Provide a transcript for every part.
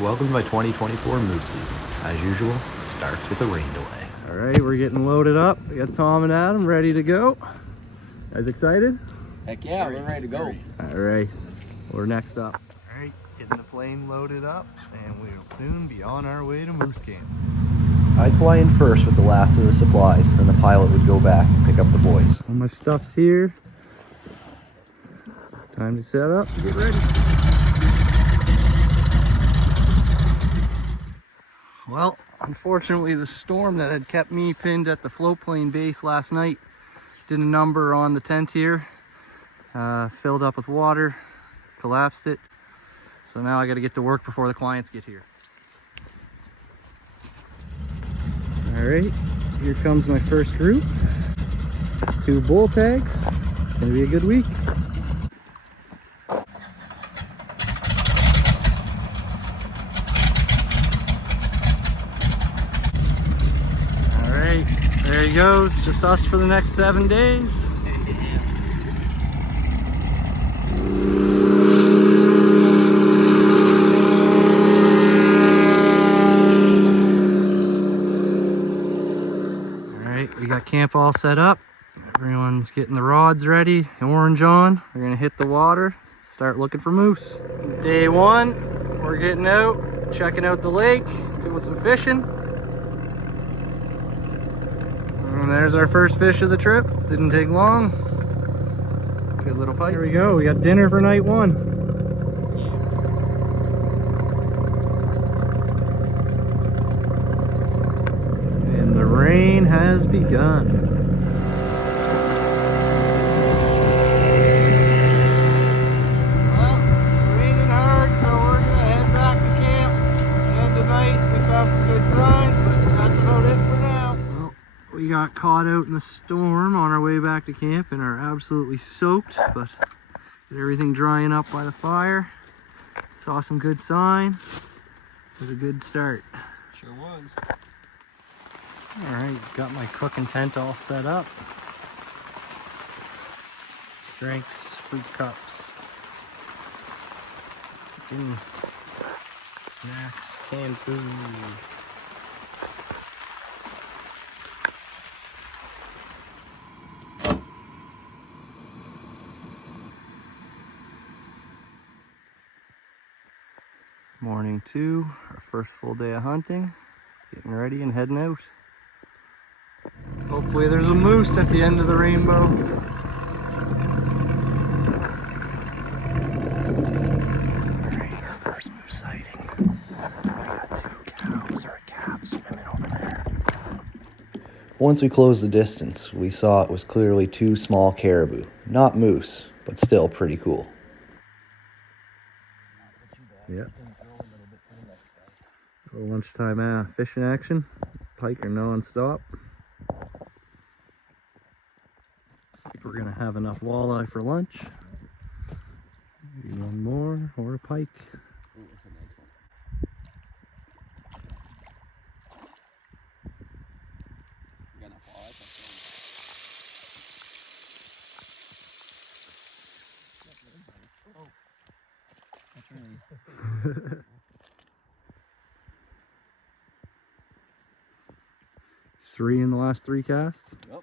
Welcome to my 2024 moose season. As usual, starts with a rain delay. All right, we're getting loaded up. We got Tom and Adam ready to go. Guys excited? Heck yeah, we're ready to go. All right, we're next up. All right, getting the plane loaded up, and we'll soon be on our way to Moose Camp. I'd fly in first with the last of the supplies, then the pilot would go back and pick up the boys. All my stuff's here. Time to set up, get ready. Well, unfortunately, the storm that had kept me pinned at the float plane base last night did a number on the tent here. Filled up with water, collapsed it. So now I got to get to work before the clients get here. All right, here comes my first group. 2 bull tags. It's gonna be a good week. All right, there he goes. Just us for the next 7 days. We got camp all set up. Everyone's getting the rods ready, orange on. We're gonna hit the water, start looking for moose. Day 1, we're getting out, checking out the lake, doing some fishing. And there's our first fish of the trip. Didn't take long. Good little pike. Here we go, we got dinner for night 1. The rain has begun. Well, raining hard, so we're gonna head back to camp. And tonight we found some good signs, but that's about it for now. Well, we got caught out in the storm on our way back to camp and are absolutely soaked, but got everything drying up by the fire. Saw some good sign. It was a good start. Sure was. All right, got my cooking tent all set up. Drinks, fruit cups, chicken, snacks, canned food. Morning 2, our first full day of hunting. Getting ready and heading out. Hopefully there's a moose at the end of the rainbow. Alright, our first moose sighting. Got 2 cows or a calf swimming over there. Once we closed the distance, we saw it was clearly 2 small caribou. Not moose, but still pretty cool. Yep. A little lunchtime fishing action. Pike are non-stop. See if we're gonna have enough walleye for lunch. Maybe 1 more or a pike. Ooh, that's a nice one. You got enough walleye? That's really nice. 3 in the last 3 casts. Yep.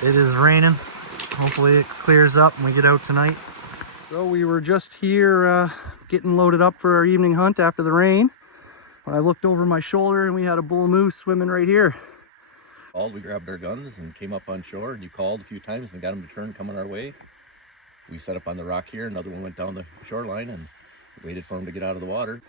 It is raining. Hopefully it clears up and we get out tonight. So we were just here getting loaded up for our evening hunt after the rain. When I looked over my shoulder and we had a bull moose swimming right here. We grabbed our guns and came up on shore, and you called a few times and got him to turn coming our way. We set up on the rock here, another one went down the shoreline and waited for him to get out of the water.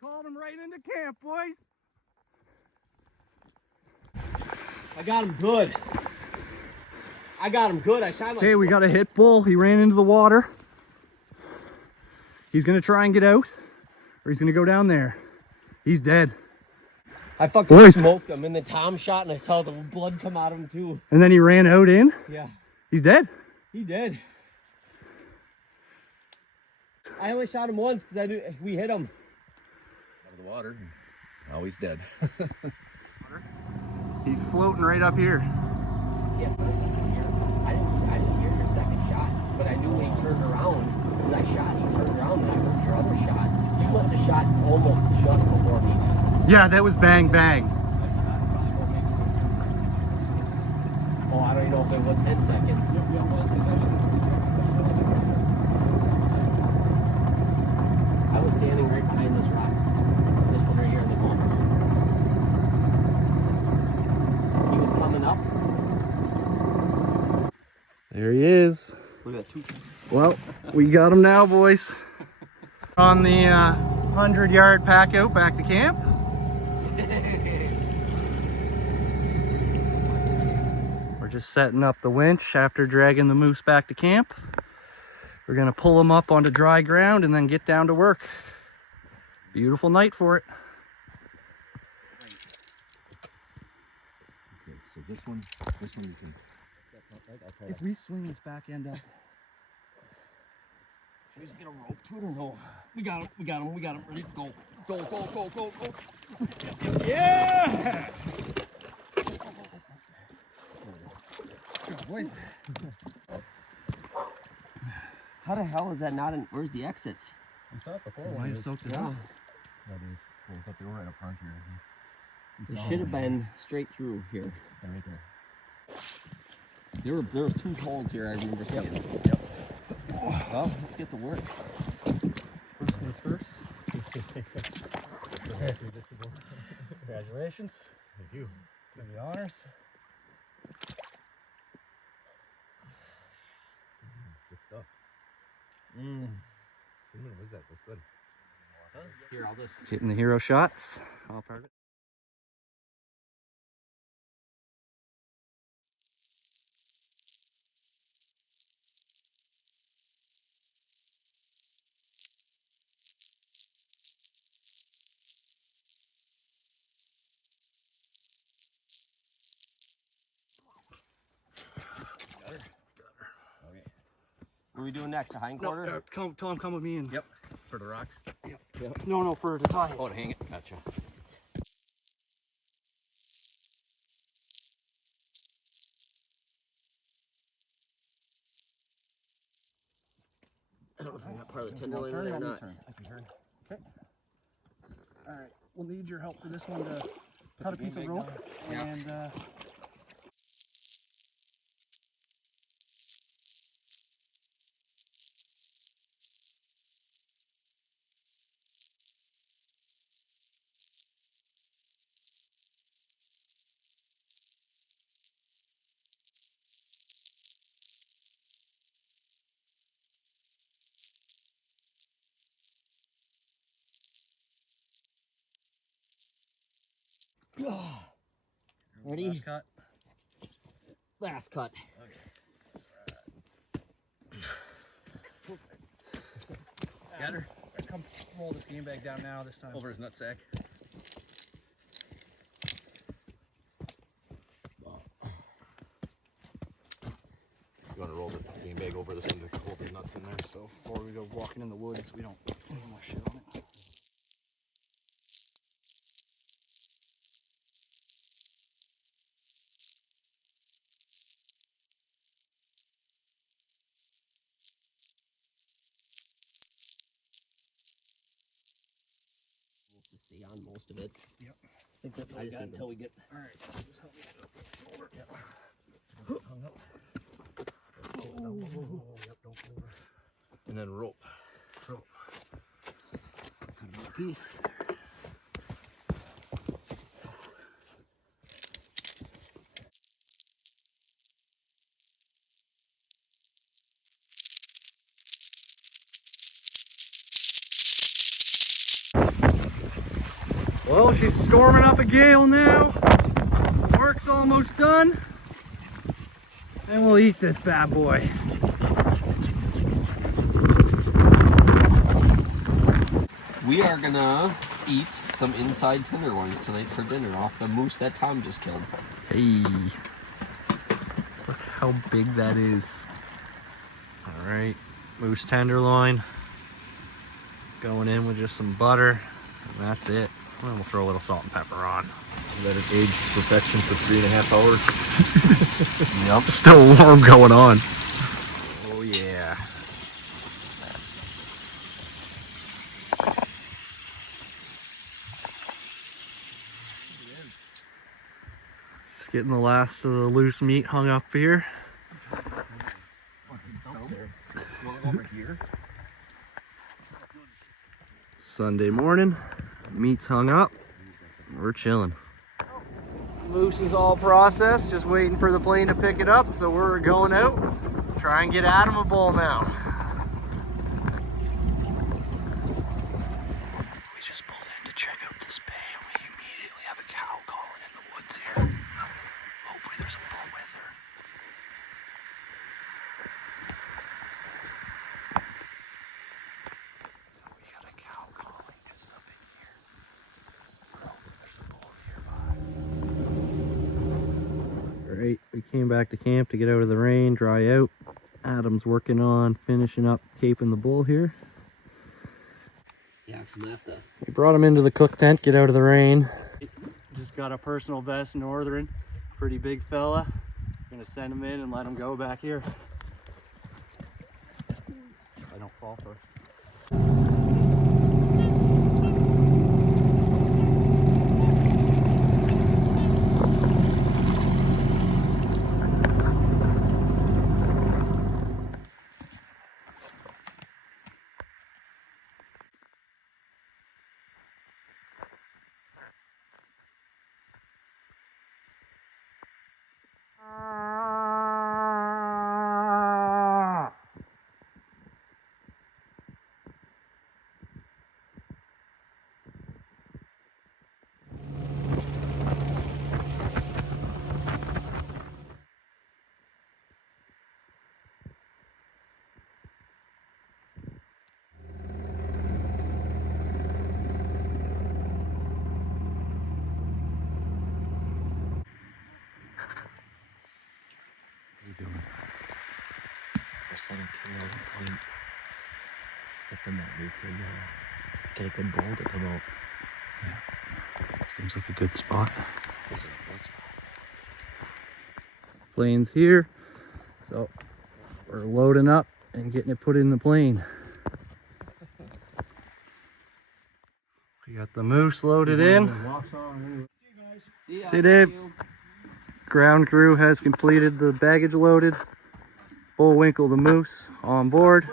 Called him right into camp, boys. I got him good. I got him good. I shot him like Okay, we got a hit bull. He ran into the water. He's gonna try and get out, or he's gonna go down there. He's dead. I fucking Boys. smoked him, and then Tom shot, and I saw the blood come out of him too. And then he ran out in. Yeah, He's dead. he did. I only shot him once because I knew we hit him. Out of the water. Now he's dead. He's floating right up here. See, at first I didn't hear your second shot, but I knew when he turned around, when I shot, he turned around, and I heard your other shot. You must have shot almost just before me. Yeah, that was bang bang. Oh, I don't even know if it was 10 seconds. I was standing right behind this rock. This one right here in the corner. He was coming up. There he is. Look at that two. Well, we got him now, boys. On the 100-yard pack out back to camp. We're just setting up the winch after dragging the moose back to camp. We're gonna pull him up onto dry ground and then get down to work. Beautiful night for it. Okay, so this one you can. If we swing this back end up. Should we just get a rope to it or no? We got him. Ready to go. Go. Yeah! Go, boys. How the hell is that not in? Where's the exits? We saw it before. Might have soaked it up. That is. Well, I thought they were right up front here. It should have been straight through here. They're right there. There were two holes here. I remember seeing. Yep. Well, let's get to work. First things first. Congratulations. Thank you. Do the honors. Good stuff. Cinnamon, what is that? That's good. Here, I'll just. Getting the hero shots. All part of it. What are we doing next? A hind quarter? Tom, come with me and. Yep. For the rocks. No, for the tie. Oh, to hang it. Gotcha. I don't know if I got part of the tenderloin in there or not. I can turn. Okay. All right. We'll need your help for this one to cut a piece of rope and. Ready? Last cut. Last cut. Got her. Come roll this game bag down now. This time. Over his nutsack. You want to roll the game bag over this one to hold the nuts in there, so. Before we go walking in the woods, we don't put any more shit on it. To stay on most of it. Yep. I think that's all I got until we get. All right. Just help me get up the shoulder. Yep. Hung up. Yep. Don't go over. And then rope. Rope. Cut another piece. Well, she's storming up a gale now. Work's almost done. And we'll eat this bad boy. We are gonna eat some inside tenderloins tonight for dinner off the moose that Tom just killed. Hey, look how big that is. All right, moose tenderloin. Going in with just some butter, and that's it. And then we'll throw a little salt and pepper on. Let it age to perfection for 3.5 hours. Yep, still warm going on. Oh yeah. Just getting the last of the loose meat hung up here. Over here. Sunday morning, meat's hung up. We're chilling. Moose is all processed, just waiting for the plane to pick it up. So we're going out, try and get Adam a bowl now. We just pulled in to check out this bay and we immediately have a cow calling in the woods here. Hopefully there's a bull with her. So we got a cow calling just up in here. Oh, there's a bull nearby. Alright, we came back to camp to get out of the rain, dry out. Adam's working on finishing up caping the bull here. Yeah, I'm after. We brought him into the cook tent, get out of the rain. Just got a personal best Northern, pretty big fella. Gonna send him in and let him go back here. I don't fall first. Setting Kilo point. Get them that we can get a good bowl to come out. Seems like a good spot. Those are a good spot. Plane's here, so we're loading up and getting it put in the plane. We got the moose loaded in. See ya. See, Dave. Ground crew has completed the baggage loaded. Bullwinkle the moose on board.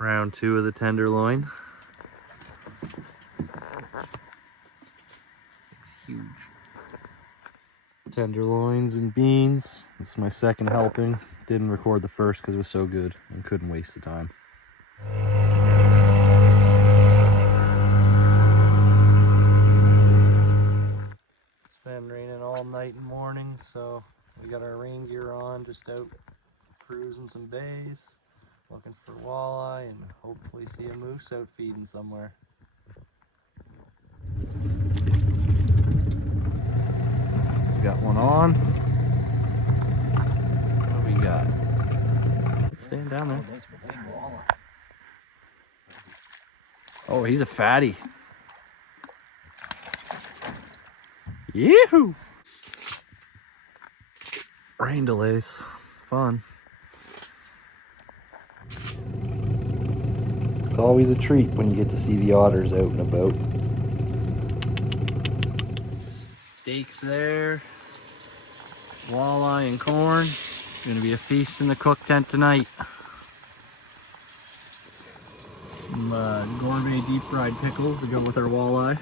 Round 2 of the tenderloin. It's huge. Tenderloins and beans. This is my second helping. Didn't record the first because it was so good and couldn't waste the time. It's been raining all night and morning, so we got our rain gear on, just out cruising some bays. Looking for walleye and hopefully see a moose out feeding somewhere. He's got one on. What do we got? It's staying down there. Oh, he's a fatty. Yee-hoo! Rain delays. Fun. It's always a treat when you get to see the otters out and about. Steaks there. Walleye and corn. Gonna be a feast in the cook tent tonight. Some gourmet deep fried pickles to go with our walleye.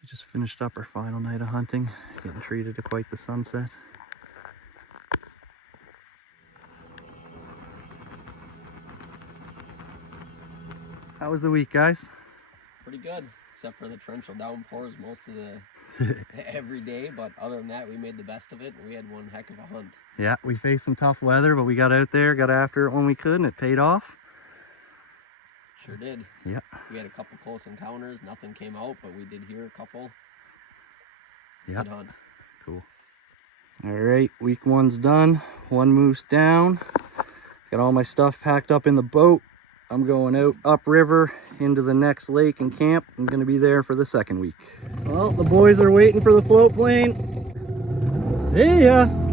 We just finished up our final night of hunting, getting treated to quite the sunset. How was the week, guys? Pretty good, except for the torrential downpours most of the every day. But other than that, we made the best of it, and we had one heck of a hunt. Yeah, we faced some tough weather, but we got out there, got after it when we could, and it paid off. Sure did. Yeah. We had a couple close encounters. Nothing came out, but we did hear a couple. Yeah. Good hunt. Cool. All right, week one's done. One moose down. Got all my stuff packed up in the boat. I'm going out upriver into the next lake and camp. I'm going to be there for the second week. Well, the boys are waiting for the float plane. See ya.